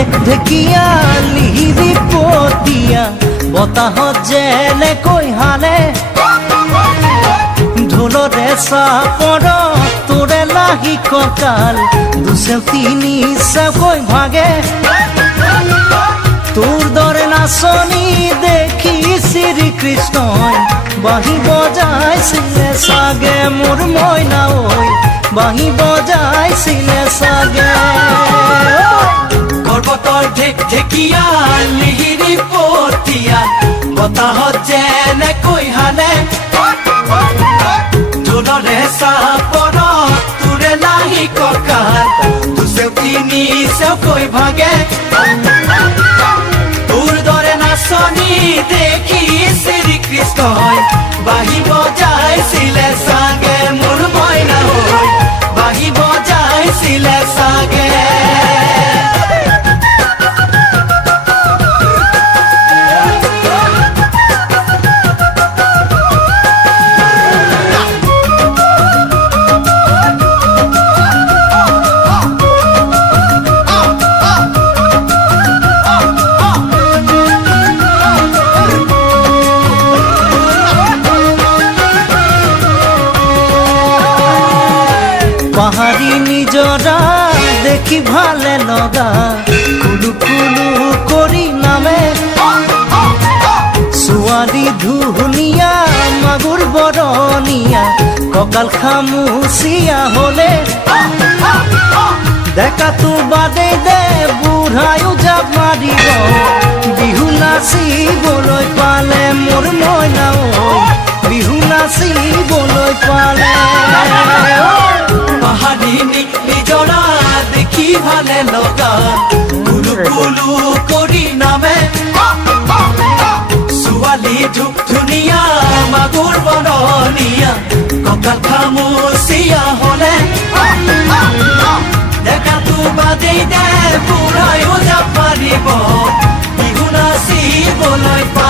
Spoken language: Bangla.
আছে ঢেকিয়া লিহিবি পতিয়া বতাহত যেনেকৈ হালে ঢোলৰে চাপৰ, তোৰে লাহি কঁকাল, দুচেও তিনি চাকৈ ভাগে? তোৰ দৰে নাচনি দেখি শ্ৰীকৃষ্ণই বাঁহী বজাইছিলে চাগে মোৰ মইনা ঐ বাঁহী বজাইছিলে চাগে। ঢেক ঢেকীয়া লিহিৰি পতীয়া বতাহত যেনেকৈ হালে ঢোলৰে চাপৰত তোৰে লাহি কঁকাল দুচেও তিনি চেওকৈ ভাগে। তোৰ দৰে নাচনি, দেখি শ্ৰীকৃষ্ণই বাঁহী পাহাৰী নিজৰা দেখি ভালে লগা। কুলু কুলু কৰি নামে। ছোৱালী ধুনীয়া মাগুৰ বৰণীয়া কঁকাল খামুচিয়া হলে। ডেকাটো বাদেই দে বুঢ়ায়ো জাপ মাৰিব বিহু নাচিবলৈ পালে মোৰ মইনা বিহু নাচিবলৈ পালে হলে লগান কুলু কুলু করি নামে। ছোৱালী ধূপ ধুনীয়া মাগুৰ বননীয়া কঁকাল খামুচিয়া হলে। ডেকাটো বাদে দে পুৰায়ো যাব পাৰিব বিহু নাচিবলৈ পাৰ